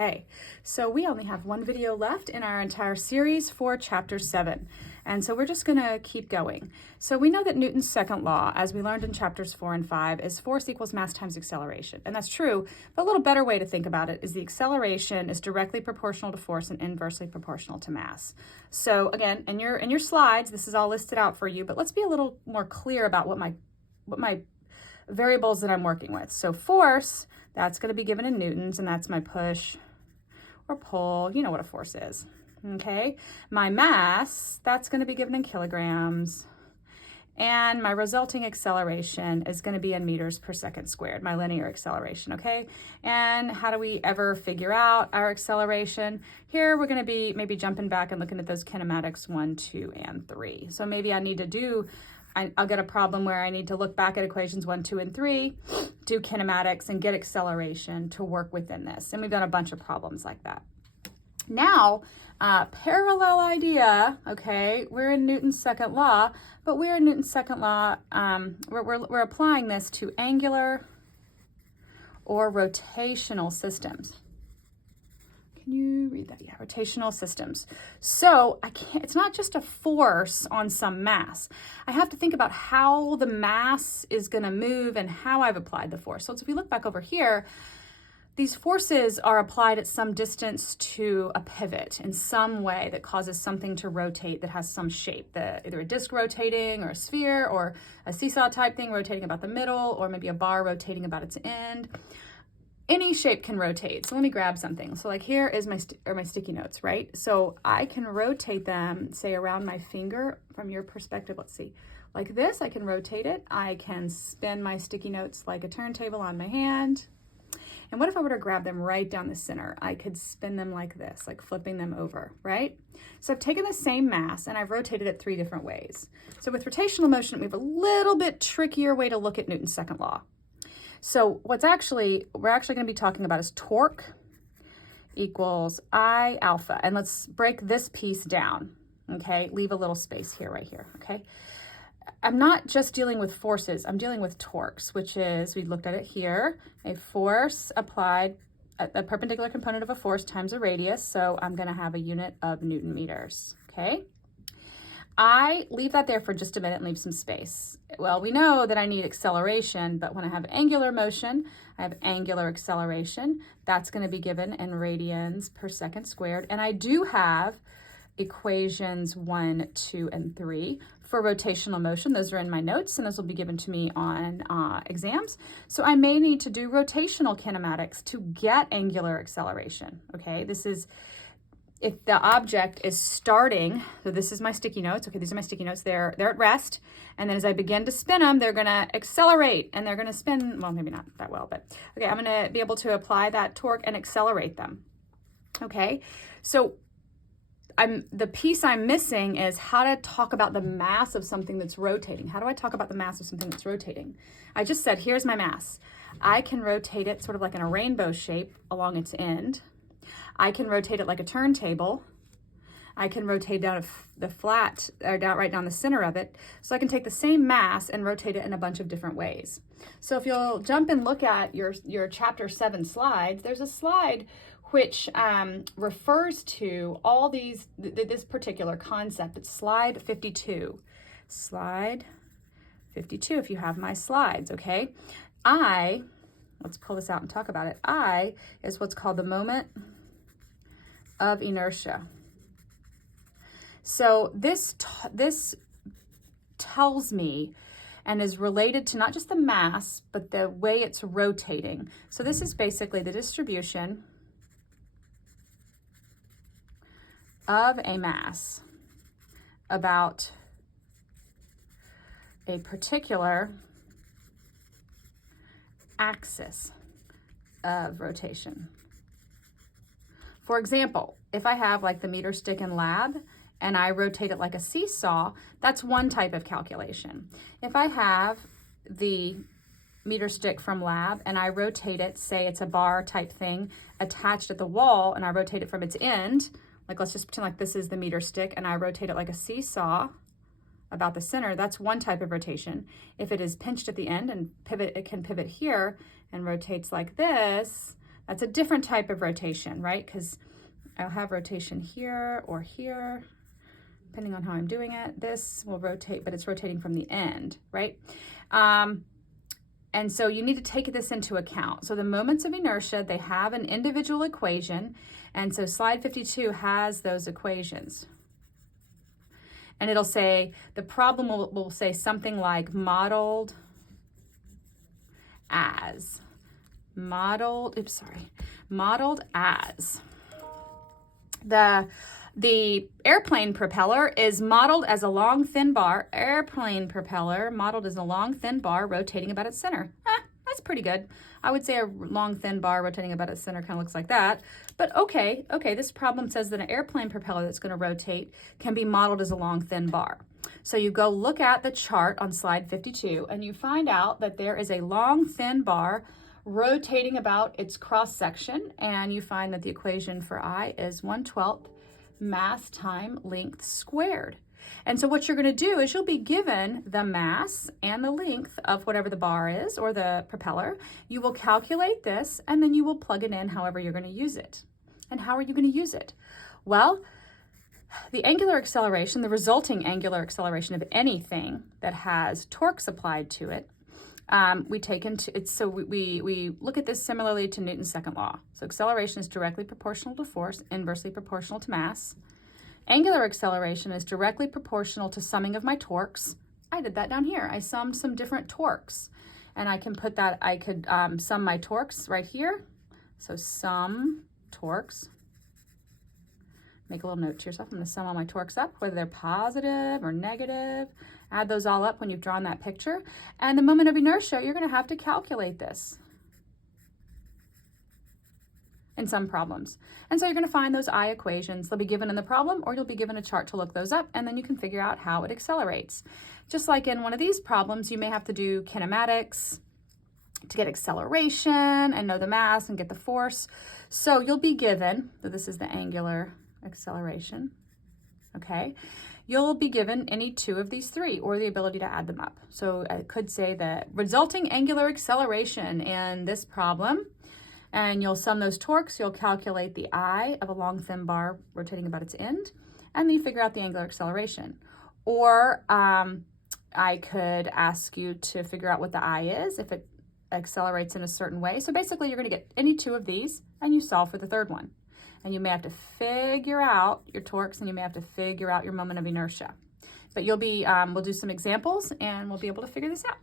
Okay, so we only have one video left in our entire series for chapter 7. And so we're just going to keep going. So we know that Newton's second law, as we learned in chapters 4 and 5, is force equals mass times acceleration. And that's true, but a little better way to think about it is the acceleration is directly proportional to force and inversely proportional to mass. So again, in your slides, this is all listed out for you, but let's be a little more clear about what my variables that I'm working with. So force, that's going to be given in newtons, and that's my push or pull. You know what a force is. Okay, my mass, that's going to be given in kilograms, and my resulting acceleration is going to be in meters per second squared, my linear acceleration. Okay, and how do we ever figure out our acceleration? Here we're going to be maybe jumping back and looking at those kinematics 1, 2, and 3. So maybe I need to do, I'll get a problem where I need to look back at equations 1, 2, and 3, do kinematics, and get acceleration to work within this. And we've done a bunch of problems like that. Now, parallel idea, okay, we're in Newton's second law, but we're in Newton's second law, we're applying this to angular or rotational systems. Can you read that? Yeah, rotational systems. So it's not just a force on some mass. I have to think about how the mass is going to move and how I've applied the force. So if we look back over here, these forces are applied at some distance to a pivot in some way that causes something to rotate that has some shape, either a disc rotating or a sphere or a seesaw type thing rotating about the middle, or maybe a bar rotating about its end. Any shape can rotate. So let me grab something. So like here is my sticky notes, right? So I can rotate them, say around my finger from your perspective. Let's see, like this, I can rotate it. I can spin my sticky notes like a turntable on my hand. And what if I were to grab them right down the center? I could spin them like this, like flipping them over, right? So I've taken the same mass and I've rotated it 3 different ways. So with rotational motion, we have a little bit trickier way to look at Newton's second law. So we're actually going to be talking about is torque equals I alpha. And let's break this piece down, okay? Leave a little space here, right here, okay? I'm not just dealing with forces, I'm dealing with torques, which is, we looked at it here, a force applied, a perpendicular component of a force times a radius, so I'm gonna have a unit of Newton meters, okay? I leave that there for just a minute and leave some space. Well, we know that I need acceleration, but when I have angular motion, I have angular acceleration. That's gonna be given in radians per second squared, and I do have equations 1, 2, and 3 for rotational motion. Those are in my notes, and those will be given to me on exams. So I may need to do rotational kinematics to get angular acceleration, okay? This is, if the object is starting, so this is my sticky notes, okay, these are my sticky notes, they're at rest, and then as I begin to spin them, they're gonna accelerate, and they're gonna spin, well, maybe not that well, but okay, I'm gonna be able to apply that torque and accelerate them, okay? So the piece I'm missing is how to talk about the mass of something that's rotating. How do I talk about the mass of something that's rotating? I just said, here's my mass. I can rotate it sort of like in a rainbow shape along its end. I can rotate it like a turntable. I can rotate down the flat, or right down the center of it. So I can take the same mass and rotate it in a bunch of different ways. So if you'll jump and look at your chapter 7 slides, there's a slide which refers to all this particular concept. It's slide 52. Slide 52, if you have my slides, okay? Let's pull this out and talk about it. I is what's called the moment of inertia. So this tells me and is related to not just the mass, but the way it's rotating. So this is basically the distribution of a mass about a particular axis of rotation. For example, if I have like the meter stick in lab and I rotate it like a seesaw, that's one type of calculation. If I have the meter stick from lab and I rotate it, say it's a bar type thing attached at the wall, and I rotate it from its end, like let's just pretend like this is the meter stick and I rotate it like a seesaw about the center, that's one type of rotation. If it is pinched at the end and pivot, it can pivot here and rotates like this, That's a different type of rotation, right? Because I'll have rotation here or here, depending on how I'm doing it. This will rotate, but it's rotating from the end, right? And so you need to take this into account. So the moments of inertia, they have an individual equation. And so slide 52 has those equations. And it'll say, the problem will say something like modeled as. Modeled as. The airplane propeller is modeled as a long, thin bar. Airplane propeller modeled as a long, thin bar rotating about its center. That's pretty good. I would say a long, thin bar rotating about its center kind of looks like that. But okay, this problem says that an airplane propeller that's going to rotate can be modeled as a long, thin bar. So you go look at the chart on slide 52, and you find out that there is a long, thin bar rotating about its cross section, and you find that the equation for I is 1/12 mass time length squared. And so what you're going to do is you'll be given the mass and the length of whatever the bar is or the propeller. You will calculate this, and then you will plug it in however you're going to use it. And how are you going to use it? Well, the angular acceleration, the resulting angular acceleration of anything that has torques applied to it, we take into it. So we look at this similarly to Newton's second law. So acceleration is directly proportional to force, inversely proportional to mass. Angular acceleration is directly proportional to summing of my torques. I did that down here. I summed some different torques, and I can put that, I could sum my torques right here. So sum torques. Make a little note to yourself. I'm going to sum all my torques up, whether they're positive or negative. Add those all up when you've drawn that picture. And the moment of inertia, you're going to have to calculate this in some problems. And so you're going to find those I equations. They'll be given in the problem, or you'll be given a chart to look those up, and then you can figure out how it accelerates. Just like in one of these problems, you may have to do kinematics to get acceleration and know the mass and get the force. So you'll be given, so this is the angular acceleration, okay? You'll be given any two of these three or the ability to add them up. So I could say the resulting angular acceleration in this problem, and you'll sum those torques, you'll calculate the I of a long thin bar rotating about its end, and then you figure out the angular acceleration. Or I could ask you to figure out what the I is if it accelerates in a certain way. So basically you're going to get any two of these, and you solve for the third one. And you may have to figure out your torques, and you may have to figure out your moment of inertia. But you'll be, we'll do some examples, and we'll be able to figure this out.